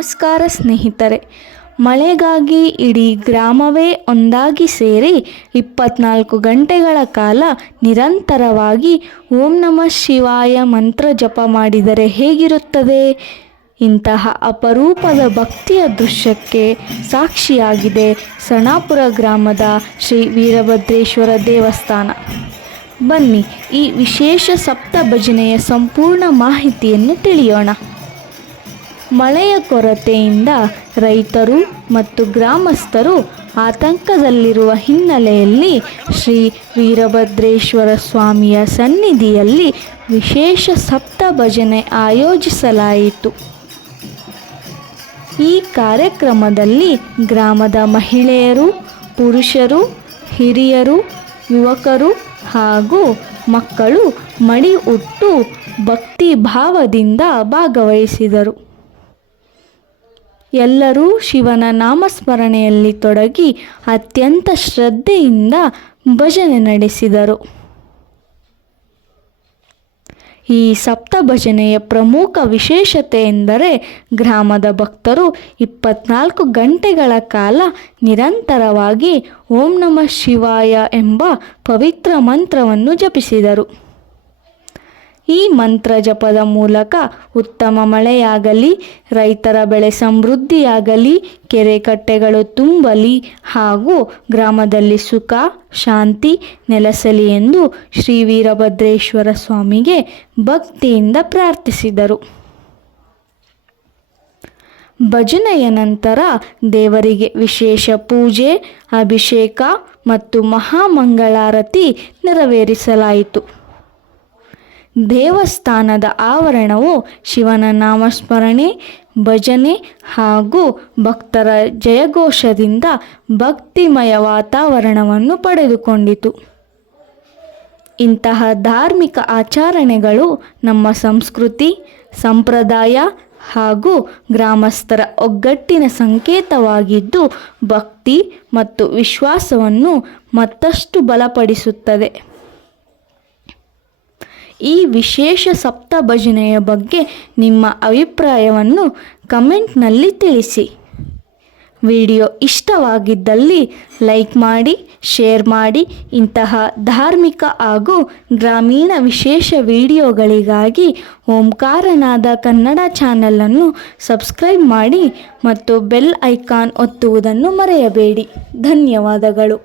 ನಮಸ್ಕಾರ ಸ್ನೇಹಿತರೆ. ಮಳೆಗಾಗಿ ಇಡೀ ಗ್ರಾಮವೇ ಒಂದಾಗಿ ಸೇರಿ 24 ಗಂಟೆಗಳ ಕಾಲ ನಿರಂತರವಾಗಿ ಓಂ ನಮಃ ಶಿವಾಯ ಮಂತ್ರ ಜಪ ಮಾಡಿದರೆ ಹೇಗಿರುತ್ತದೆ? ಇಂತಹ ಅಪರೂಪದ ಭಕ್ತಿಯ ದೃಶ್ಯಕ್ಕೆ ಸಾಕ್ಷಿಯಾಗಿದೆ ಸಣಾಪುರ ಗ್ರಾಮದ ಶ್ರೀ ವೀರಭದ್ರೇಶ್ವರ ದೇವಸ್ಥಾನ. ಬನ್ನಿ ಈ ವಿಶೇಷ ಸಪ್ತ ಭಜನೆಯ ಸಂಪೂರ್ಣ ಮಾಹಿತಿಯನ್ನು ತಿಳಿಯೋಣ. ಮಳೆಯ ಕೊರತೆಯಿಂದ ರೈತರು ಮತ್ತು ಗ್ರಾಮಸ್ಥರು ಆತಂಕದಲ್ಲಿರುವ ಹಿನ್ನೆಲೆಯಲ್ಲಿ ಶ್ರೀ ವೀರಭದ್ರೇಶ್ವರ ಸ್ವಾಮಿಯ ಸನ್ನಿಧಿಯಲ್ಲಿ ವಿಶೇಷ ಸಪ್ತ ಭಜನೆ ಆಯೋಜಿಸಲಾಯಿತು. ಈ ಕಾರ್ಯಕ್ರಮದಲ್ಲಿ ಗ್ರಾಮದ ಮಹಿಳೆಯರು, ಪುರುಷರು, ಹಿರಿಯರು, ಯುವಕರು ಹಾಗೂ ಮಕ್ಕಳು ಮಡಿ ಉಟ್ಟು ಭಕ್ತಿ ಭಾವದಿಂದ ಭಾಗವಹಿಸಿದರು. ಎಲ್ಲರೂ ಶಿವನ ನಾಮಸ್ಮರಣೆಯಲ್ಲಿ ತೊಡಗಿ ಅತ್ಯಂತ ಶ್ರದ್ಧೆಯಿಂದ ಭಜನೆ ನಡೆಸಿದರು. ಈ ಸಪ್ತ ಭಜನೆಯ ಪ್ರಮುಖ ವಿಶೇಷತೆ ಎಂದರೆ ಗ್ರಾಮದ ಭಕ್ತರು 24 ಗಂಟೆಗಳ ಕಾಲ ನಿರಂತರವಾಗಿ ಓಂ ನಮಃ ಶಿವಾಯ ಎಂಬ ಪವಿತ್ರ ಮಂತ್ರವನ್ನು ಜಪಿಸಿದರು. ಈ ಮಂತ್ರ ಜಪದ ಮೂಲಕ ಉತ್ತಮ ಮಳೆಯಾಗಲಿ, ರೈತರ ಬೆಳೆ ಸಮೃದ್ಧಿಯಾಗಲಿ, ಕೆರೆ ಕಟ್ಟೆಗಳು ತುಂಬಲಿ ಹಾಗೂ ಗ್ರಾಮದಲ್ಲಿ ಸುಖ ಶಾಂತಿ ನೆಲೆಸಲಿ ಎಂದು ಶ್ರೀ ವೀರಭದ್ರೇಶ್ವರ ಸ್ವಾಮಿಗೆ ಭಕ್ತಿಯಿಂದ ಪ್ರಾರ್ಥಿಸಿದರು. ಭಜನೆಯ ನಂತರ ದೇವರಿಗೆ ವಿಶೇಷ ಪೂಜೆ, ಅಭಿಷೇಕ ಮತ್ತು ಮಹಾಮಂಗಳಾರತಿ ನೆರವೇರಿಸಲಾಯಿತು. ದೇವಸ್ಥಾನದ ಆವರಣವು ಶಿವನ ನಾಮಸ್ಮರಣೆ, ಭಜನೆ ಹಾಗೂ ಭಕ್ತರ ಜಯಘೋಷದಿಂದ ಭಕ್ತಿಮಯ ವಾತಾವರಣವನ್ನು ಪಡೆದುಕೊಂಡಿತು. ಇಂತಹ ಧಾರ್ಮಿಕ ಆಚರಣೆಗಳು ನಮ್ಮ ಸಂಸ್ಕೃತಿ, ಸಂಪ್ರದಾಯ ಹಾಗೂ ಗ್ರಾಮಸ್ಥರ ಒಗ್ಗಟ್ಟಿನ ಸಂಕೇತವಾಗಿದ್ದು ಭಕ್ತಿ ಮತ್ತು ವಿಶ್ವಾಸವನ್ನು ಮತ್ತಷ್ಟು ಬಲಪಡಿಸುತ್ತದೆ. ಈ ವಿಶೇಷ ಸಪ್ತ ಭಜನೆಯ ಬಗ್ಗೆ ನಿಮ್ಮ ಅಭಿಪ್ರಾಯವನ್ನು ಕಮೆಂಟ್ನಲ್ಲಿ ತಿಳಿಸಿ. ವಿಡಿಯೋ ಇಷ್ಟವಾಗಿದ್ದಲ್ಲಿ ಲೈಕ್ ಮಾಡಿ, ಶೇರ್ ಮಾಡಿ. ಇಂತಹ ಧಾರ್ಮಿಕ ಹಾಗೂ ಗ್ರಾಮೀಣ ವಿಶೇಷ ವಿಡಿಯೋಗಳಿಗಾಗಿ ಓಂಕಾರನಾದ ಕನ್ನಡ ಚಾನಲನ್ನು ಸಬ್ಸ್ಕ್ರೈಬ್ ಮಾಡಿ ಮತ್ತು ಬೆಲ್ ಐಕಾನ್ ಒತ್ತುವುದನ್ನು ಮರೆಯಬೇಡಿ. ಧನ್ಯವಾದಗಳು.